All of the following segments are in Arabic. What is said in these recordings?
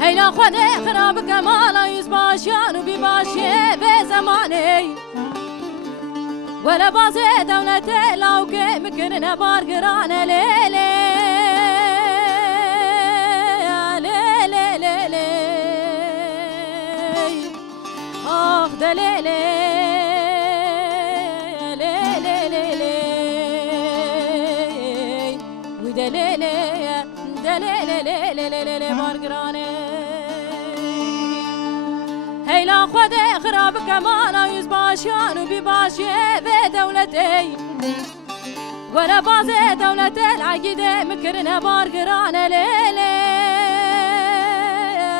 هيلا خده خراب كمالا يزباشيان وبيباشي في زماني ولا بازي دولتي لو كي مكرنا بارقران ليلي ليلي ليلي آخ دليلي ليلي ليلي ودليلي دليلي ليلي ليلي بارقراني هيلا خده خراب كمالا يزباشيان وبيباشي في دولتي ولا بازي دولتي العقيدة مكرنا بارقران ليلي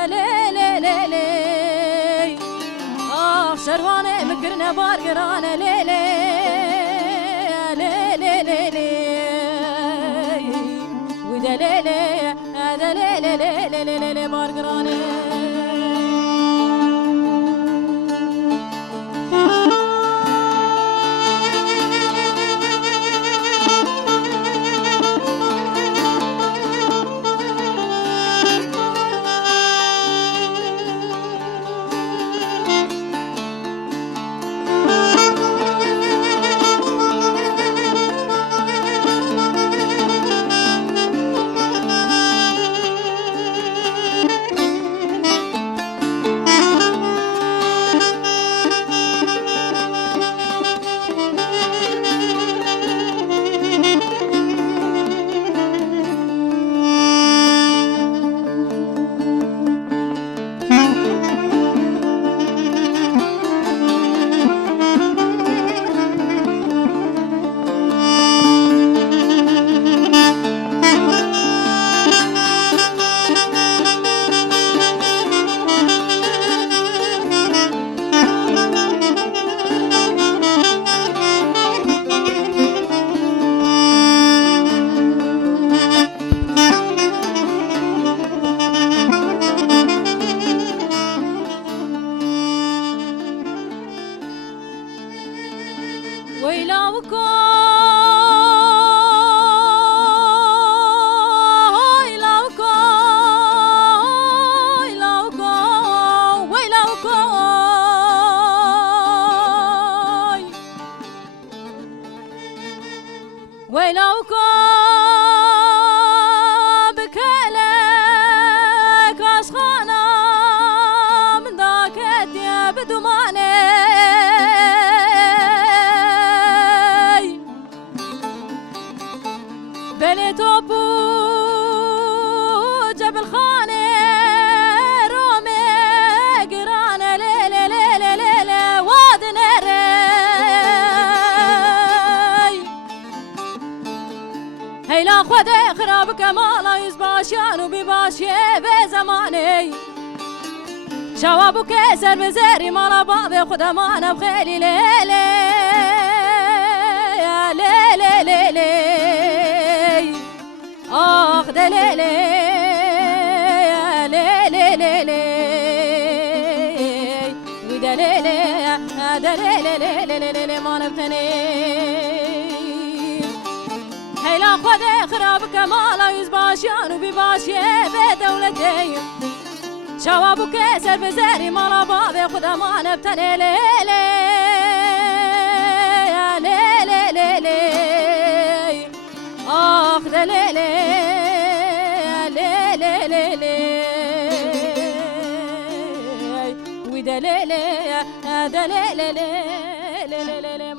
ليلي ليلي آخ شرواني مكرنا بارقران ليلي ليلي ليلي ودليلي دليلي ليلي ليلي بارقراني ويلوكو بكالك أشخانا من ذاك يا بدماني بليتو بو جبل خاني رومي قرانة ليلي ليلي ليلي وادي ناري هيلا خده خراب كمالا يزباشيان وبيباشي في زماني شوابو كسر بزاري مالا بابي خده مانا بخيلي ليلي ليلي ليلي آخ دليلي ليلي ليلي ودليلي دليلي ليلي ليلي ما نبتني هيلا خده خراب كمالا يزباشيان باشیان و بی باشیه به دولتی شوابو که سر بزاری مالا باب خودمان ابتنه لیلی لیلی لیلی آخ دلیلی لیلی لیلی وی دلیلی دلیلی لیلی